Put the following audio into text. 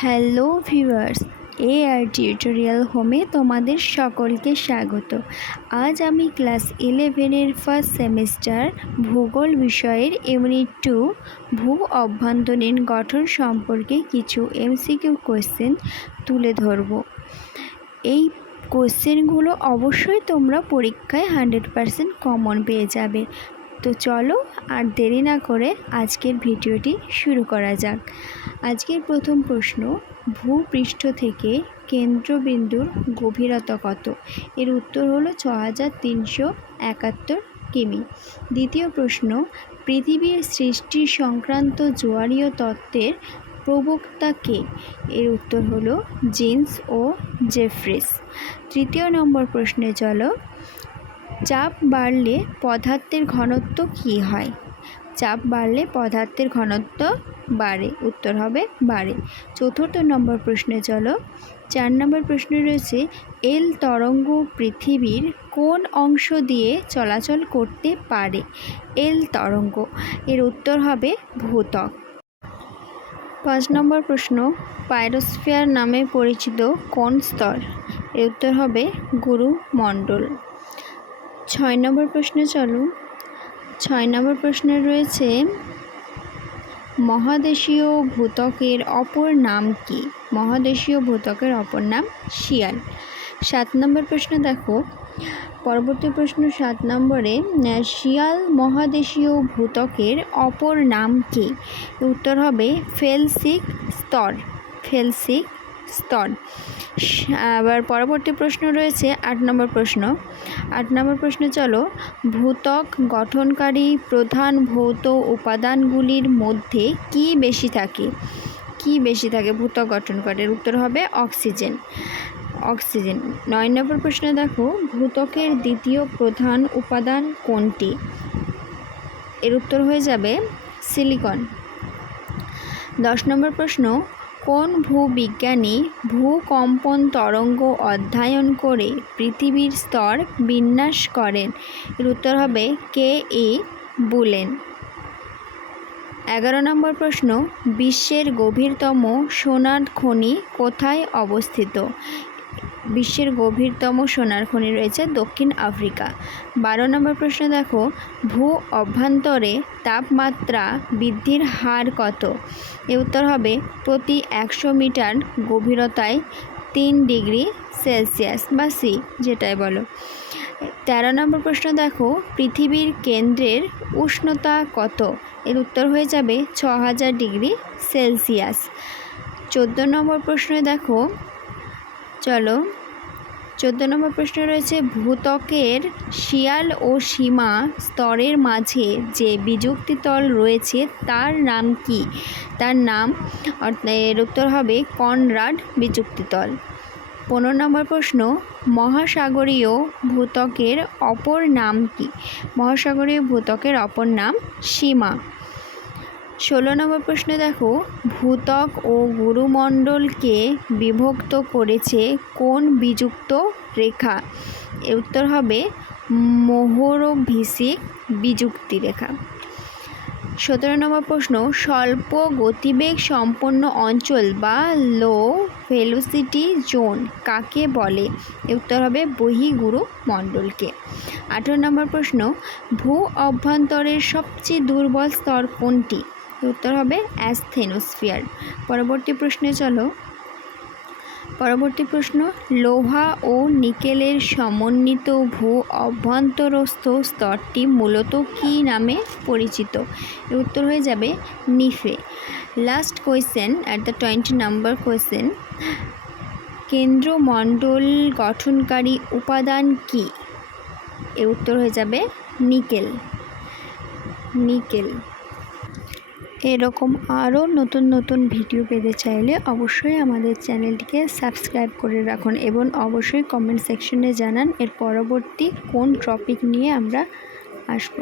Hello viewers আর tutorial হোমে তোমাদের সকলকে স্বাগত। আজ আমি ক্লাস ইলেভেনের ফার্স্ট সেমিস্টার ভূগোল বিষয়ের ইউনিট টু ভূ অভ্যন্তরীণ গঠন সম্পর্কে কিছু এমসিকিউ কোয়েশ্চেন তুলে ধরব। এই কোশ্চেনগুলো অবশ্যই তোমরা পরীক্ষায় হান্ড্রেড পারসেন্ট কমন পেয়ে যাবে। তো চলো আর দেরি না করে আজকের ভিডিওটি শুরু করা যাক। আজকের প্রথম প্রশ্ন, ভূপৃষ্ঠ থেকে কেন্দ্রবিন্দুর গভীরতা কত? এর উত্তর হলো ছ হাজার তিনশো একাত্তর কিমি। দ্বিতীয় প্রশ্ন, পৃথিবীর সৃষ্টি সংক্রান্ত জোয়ারীয় তত্ত্বের প্রবক্তা কে? এর উত্তর হলো জিন্স ও জেফ্রিস। তৃতীয় নম্বর প্রশ্নে চলো চাপ বাড়লে পদার্থের ঘনত্ব কী হয়? চাপ বাড়লে পদার্থের ঘনত্ব বাড়ে, উত্তর হবে বাড়ে। চতুর্থ নম্বর প্রশ্নে চলো। চার নম্বর প্রশ্নে রয়েছে, এল তরঙ্গ পৃথিবীর কোন অংশ দিয়ে চলাচল করতে পারে? এল তরঙ্গ। এর উত্তর হবে ভূতক। পাঁচ নম্বর প্রশ্ন, পাইরোস্ফিয়ার নামে পরিচিত কোন স্তর? এর উত্তর হবে গুরুমণ্ডল। ছয় নম্বর প্রশ্নে চলো। ছয় নম্বর প্রশ্নে রয়েছে, মহাদেশীয় ভূতকের অপর নাম কি? মহাদেশীয় ভূতকের অপর নাম শিয়াল। সাত নম্বর প্রশ্ন দেখো। পরবর্তী প্রশ্ন সাত নম্বরে, শিয়াল মহাদেশীয় ভূতকের অপর নাম কি? উত্তর হবে ফেলসিক স্তর। ফেলসিক স্তর। আবার পরবর্তী প্রশ্ন রয়েছে আট নম্বর প্রশ্ন। আট নম্বর প্রশ্ন, চলো। ভূতক গঠনকারী প্রধান ভৌত উপাদানগুলির মধ্যে কি বেশি থাকে? কি বেশি থাকে ভূতক গঠনকারীর উত্তর হবে অক্সিজেন। অক্সিজেন। নয় নম্বর প্রশ্ন দেখো ভূতকের দ্বিতীয় প্রধান উপাদান কোনটি? এর উত্তর হয়ে যাবে সিলিকন। দশ নম্বর প্রশ্ন কোন ভূবিজ্ঞানী ভূকম্পন তরঙ্গ অধ্যয়ন করে পৃথিবীর স্তর বিন্যাস করেন? এর উত্তর হবে কে এ বুলেন। এগারো নম্বর প্রশ্ন, বিশ্বের গভীরতম সোনার খনি কোথায় অবস্থিত? বিশ্বের গভীরতম সোনার খনি রয়েছে দক্ষিণ আফ্রিকা। বারো নম্বর প্রশ্ন দেখো, ভূ অভ্যন্তরে তাপমাত্রা বৃদ্ধির হার কত? এ উত্তর হবে, প্রতি একশো মিটার গভীরতায় তিন ডিগ্রি সেলসিয়াস বা সি যেটাই বলো। তেরো নম্বর প্রশ্ন দেখো, পৃথিবীর কেন্দ্রের উষ্ণতা কত? এর উত্তর হয়ে যাবে, ছ হাজার ডিগ্রি সেলসিয়াস। চোদ্দ নম্বর প্রশ্নে দেখো, চলো চোদ্দ নম্বর প্রশ্ন রয়েছে ভূতকের শিয়াল ও সীমা স্তরের মাঝে যে বিযুক্তিতল রয়েছে, তার নাম কি? তার নাম এর উত্তর হবে কনরাড বিযুক্তিতল। পনেরো নম্বর প্রশ্ন, মহাসাগরীয় ভূতকের অপর নাম কি? মহাসাগরীয় ভূতকের অপর নাম সীমা। ষোলো নম্বর প্রশ্ন দেখো, ভূতক ও গুরুমণ্ডলকে বিভক্ত করেছে কোন বিযুক্ত রেখা? উত্তর হবে মোহরভিষিক বিযুক্তি রেখা। সতেরো নম্বর প্রশ্ন, স্বল্প গতিবেগ সম্পন্ন অঞ্চল বা লো ভেলোসিটি জোন কাকে বলে? উত্তর হবে বহিগুরু মণ্ডলকে। আঠেরো নম্বর প্রশ্ন, ভূ অভ্যন্তরের সবচেয়ে দুর্বল স্তর কোনটি? উত্তর হবে অ্যাস্থেনোস্ফিয়ার। পরবর্তী প্রশ্নে চলো। পরবর্তী প্রশ্ন, লোহা ও নিকেলের সমন্বিত ভূ অভ্যন্তরস্থ স্তরটি মূলত কী নামে পরিচিত? উত্তর হয়ে যাবে নিফে। Last question, at the twenty number question, কেন্দ্রমণ্ডল গঠনকারী উপাদান কি? এর উত্তর হয়ে যাবে নিকেল। নিকেল। এরকম আরও নতুন নতুন ভিডিও পেতে চাইলে অবশ্যই আমাদের চ্যানেলটিকে সাবস্ক্রাইব করে রাখুন এবং অবশ্যই কমেন্ট সেকশনে জানান এর পরবর্তী কোন টপিক নিয়ে আমরা আসব।